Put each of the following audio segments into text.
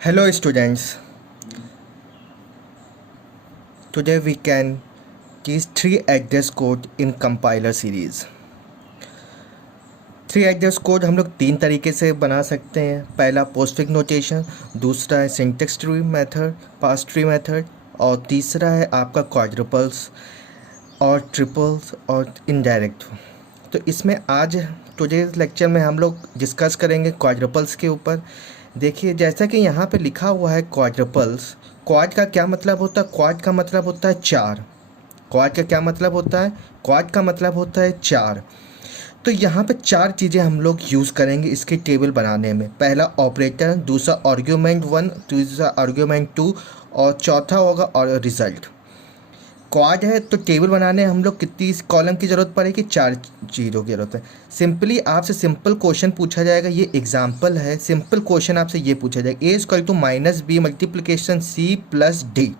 Hello students, today we can teach 3 address code in compiler series. 3 address code हम लोग 3 तरीके से बना सकते हैं. पहला पोस्टफिक्स नोटेशन, दूसरा है सिंटेक्स ट्री मेथड, पास ट्री मेथड और तीसरा है आपका क्वाड्रुपल्स और ट्रिपल्स और इनडायरेक्ट. तो इसमें आज टुडे लेक्चर में हम लोग डिस्कस करेंगे क्वाड्रुपल्स के ऊपर. देखिए जैसा कि यहाँ पे लिखा हुआ है क्वाड्रुपल्स. क्वाड का क्या मतलब होता है? क्वाड का मतलब होता है 4. क्वाड का क्या मतलब होता है? क्वाड का मतलब होता है 4. तो यहाँ पे 4 चीज़ें हम लोग यूज़ करेंगे इसके टेबल बनाने में. पहला ऑपरेटर, दूसरा आर्ग्यूमेंट 1, दूसरा आर्ग्यूमेंट 2 और चौथा होगा और रिज़ल्ट. क्वाड है तो टेबल बनाने हम लोग कितनी कॉलम की ज़रूरत पड़ेगी? 4 चीज़ों की ज़रूरत है. सिंपली आपसे सिंपल क्वेश्चन पूछा जाएगा. ये एग्जांपल है. सिंपल क्वेश्चन आपसे ये पूछा जाएगा, A equal to minus B multiplication C plus D.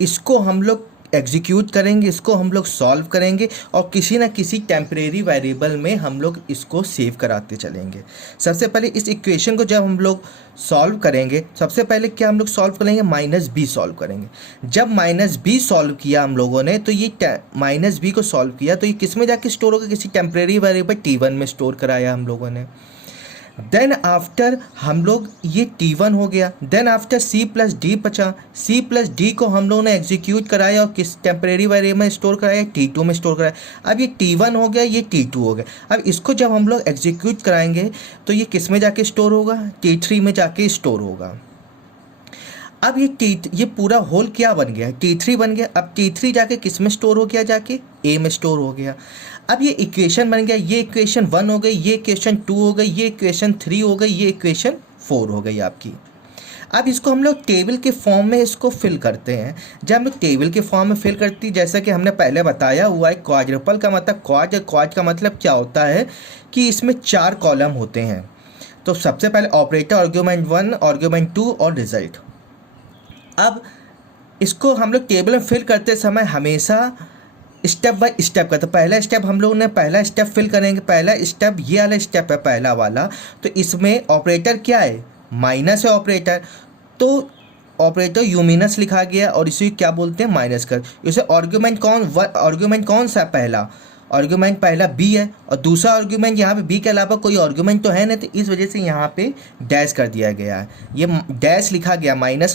इसको हम लोग एग्जीक्यूट करेंगे, इसको हम लोग सॉल्व करेंगे और किसी ना किसी टेम्परेरी वेरिएबल में हम लोग इसको सेव कराते चलेंगे. सबसे पहले इस इक्वेशन को जब हम लोग सॉल्व करेंगे, सबसे पहले क्या हम लोग सॉल्व करेंगे? माइनस बी सॉल्व करेंगे. जब माइनस बी सॉल्व किया हम लोगों ने, तो ये माइनस बी को सॉल्व किया तो ये किस में जाके स्टोर होगा? किसी टेम्परेरी वेरिएबल T1 में स्टोर कराया हम लोगों ने. देन आफ्टर हम लोग ये T1 हो गया. Then after C plus D बचा. C प्लस डी को हम लोगों ने एग्जीक्यूट कराया और किस टेम्परेरी वेरिएबल में स्टोर कराया? T2 में स्टोर कराया. अब ये T1 हो गया, ये T2 हो गया. अब इसको जब हम लोग एग्जीक्यूट कराएंगे तो ये किस में जाके स्टोर होगा? T3 में जाके स्टोर होगा. अब ये पूरा होल क्या बन गया? T3 बन गया. अब T3 जाके किस में स्टोर हो गया? जाके A में स्टोर हो गया. अब ये इक्वेशन बन गया. ये इक्वेशन 1 हो गई, ये इक्वेशन 2 हो गई, ये इक्वेशन 3 हो गई, ये इक्वेशन 4 हो गई आपकी. अब इसको हम लोग टेबल के फॉर्म में इसको फिल करते हैं. जब हम लोग टेबल के फॉर्म में फिल करती, जैसा कि हमने पहले बताया हुआ है, क्वाड्रुपल का मतलब क्वाड का मतलब क्या होता है कि इसमें 4 कॉलम होते हैं. तो सबसे पहले ऑपरेटर, आर्ग्यूमेंट 1, आर्ग्यूमेंट 2 और रिजल्ट. अब इसको हम लोग टेबल में फिल करते समय हमेशा स्टेप बाय स्टेप का. तो पहला स्टेप हम लोगों ने पहला स्टेप फिल करेंगे. पहला स्टेप ये वाला स्टेप है, पहला वाला. तो इसमें ऑपरेटर क्या है? माइनस है ऑपरेटर. तो ऑपरेटर यूमिनस लिखा गया और इसे क्या बोलते हैं? माइनस कर. इसे आर्ग्यूमेंट कौन सा? पहला आर्ग्यूमेंट पहला बी है और दूसरा आर्ग्यूमेंट यहाँ पे बी के अलावा कोई आर्ग्यूमेंट तो है नहीं, तो इस वजह से यहाँ पे डैश कर दिया गया है. ये डैश लिखा गया, माइनस